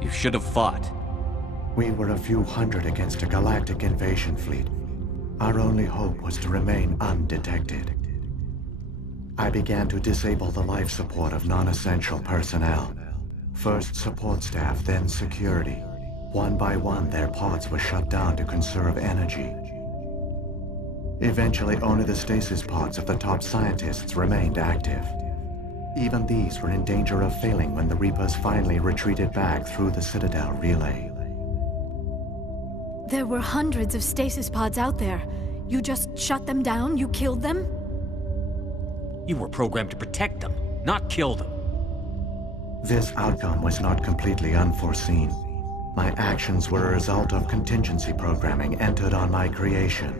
You should have fought. We were a few hundred against a galactic invasion fleet. Our only hope was to remain undetected. I began to disable the life support of non-essential personnel. First support staff, then security. One by one, their pods were shut down to conserve energy. Eventually, only the stasis pods of the top scientists remained active. Even these were in danger of failing when the Reapers finally retreated back through the Citadel relay. There were hundreds of stasis pods out there. You just shut them down? You killed them? You were programmed to protect them, not kill them. This outcome was not completely unforeseen. My actions were a result of contingency programming entered on my creation.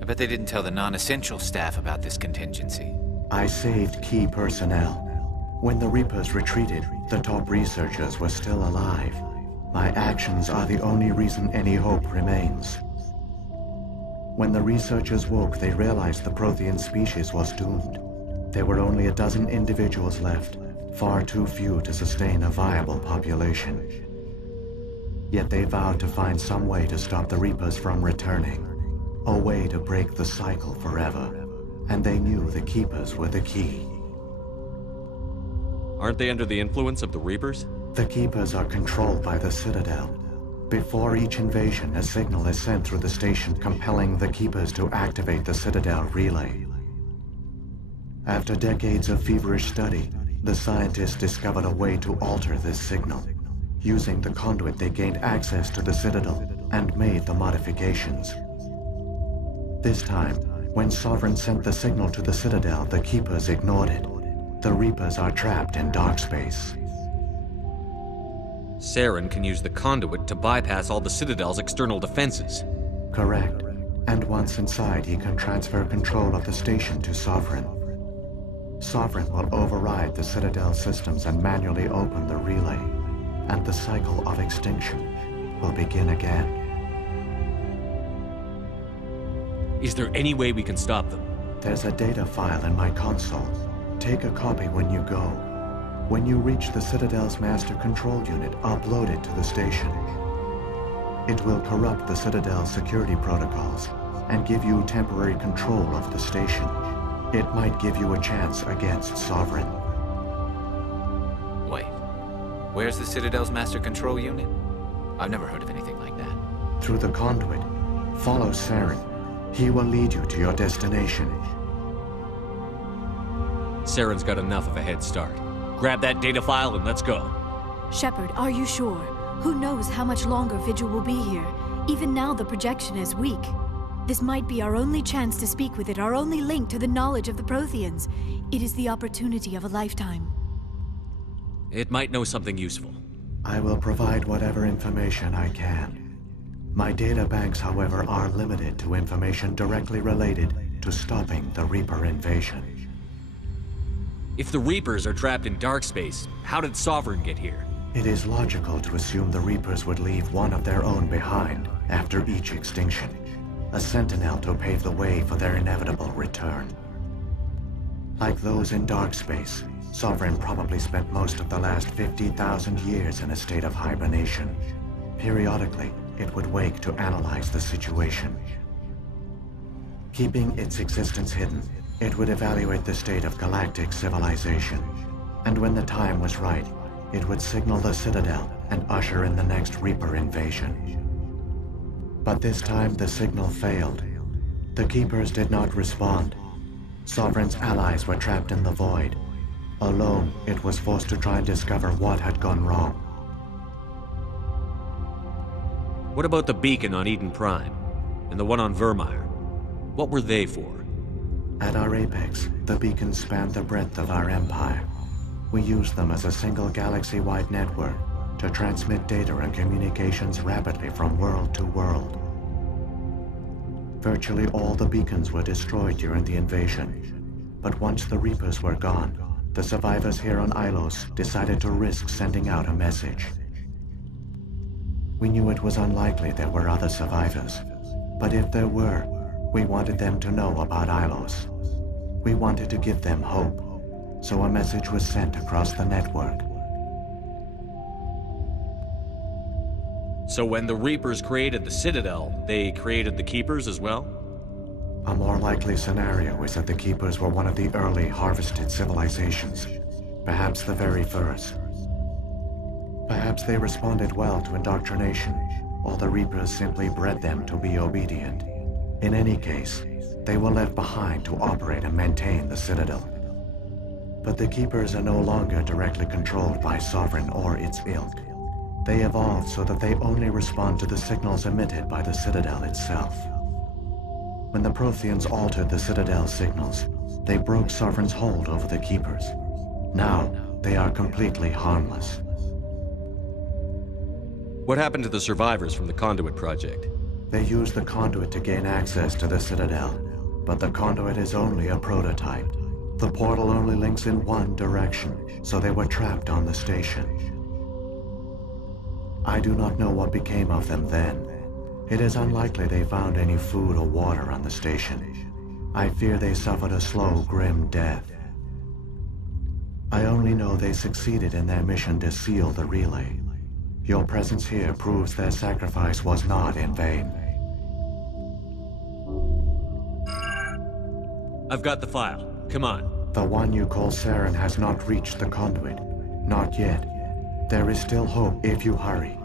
I bet they didn't tell the non-essential staff about this contingency. I saved key personnel. When the Reapers retreated, the top researchers were still alive. My actions are the only reason any hope remains. When the researchers woke, they realized the Prothean species was doomed. There were only a dozen individuals left, far too few to sustain a viable population. Yet they vowed to find some way to stop the Reapers from returning, a way to break the cycle forever. And they knew the Keepers were the key. Aren't they under the influence of the Reapers? The Keepers are controlled by the Citadel. Before each invasion, a signal is sent through the station compelling the Keepers to activate the Citadel relay. After decades of feverish study, the scientists discovered a way to alter this signal. Using the conduit, they gained access to the Citadel and made the modifications. This time, when Sovereign sent the signal to the Citadel, the Keepers ignored it. The Reapers are trapped in dark space. Saren can use the conduit to bypass all the Citadel's external defenses. Correct. And once inside, he can transfer control of the station to Sovereign. Sovereign will override the Citadel systems and manually open the relay, and the cycle of extinction will begin again. Is there any way we can stop them? There's a data file in my console. Take a copy when you go. When you reach the Citadel's master control unit, upload it to the station. It will corrupt the Citadel's security protocols and give you temporary control of the station. It might give you a chance against Sovereign. Wait, where's the Citadel's master control unit? I've never heard of anything like that. Through the conduit, follow Saren. He will lead you to your destination. Saren's got enough of a head start. Grab that data file and let's go. Shepard, are you sure? Who knows how much longer Vigil will be here? Even now the projection is weak. This might be our only chance to speak with it, our only link to the knowledge of the Protheans. It is the opportunity of a lifetime. It might know something useful. I will provide whatever information I can. My data banks, however, are limited to information directly related to stopping the Reaper invasion. If the Reapers are trapped in dark space, how did Sovereign get here? It is logical to assume the Reapers would leave one of their own behind after each extinction. A sentinel to pave the way for their inevitable return. Like those in dark space, Sovereign probably spent most of the last 50,000 years in a state of hibernation. Periodically, it would wake to analyze the situation. Keeping its existence hidden, it would evaluate the state of galactic civilization. And when the time was right, it would signal the Citadel and usher in the next Reaper invasion. But this time the signal failed. The Keepers did not respond. Sovereign's allies were trapped in the void. Alone, it was forced to try and discover what had gone wrong. What about the beacon on Eden Prime? And the one on Virmire? What were they for? At our apex, the beacons spanned the breadth of our empire. We used them as a single galaxy-wide network to transmit data and communications rapidly from world to world. Virtually all the beacons were destroyed during the invasion. But once the Reapers were gone, the survivors here on Ilos decided to risk sending out a message. We knew it was unlikely there were other survivors, but if there were, we wanted them to know about Ilos. We wanted to give them hope, so a message was sent across the network. So when the Reapers created the Citadel, they created the Keepers as well? A more likely scenario is that the Keepers were one of the early harvested civilizations, perhaps the very first. Perhaps they responded well to indoctrination, or the Reapers simply bred them to be obedient. In any case, they were left behind to operate and maintain the Citadel. But the Keepers are no longer directly controlled by Sovereign or its ilk. They evolved so that they only respond to the signals emitted by the Citadel itself. When the Protheans altered the Citadel's signals, they broke Sovereign's hold over the Keepers. Now, they are completely harmless. What happened to the survivors from the Conduit project? They used the Conduit to gain access to the Citadel, but the Conduit is only a prototype. The portal only links in one direction, so they were trapped on the station. I do not know what became of them then. It is unlikely they found any food or water on the station. I fear they suffered a slow, grim death. I only know they succeeded in their mission to seal the relay. Your presence here proves their sacrifice was not in vain. I've got the file. Come on. The one you call Saren has not reached the Conduit. Not yet. There is still hope if you hurry.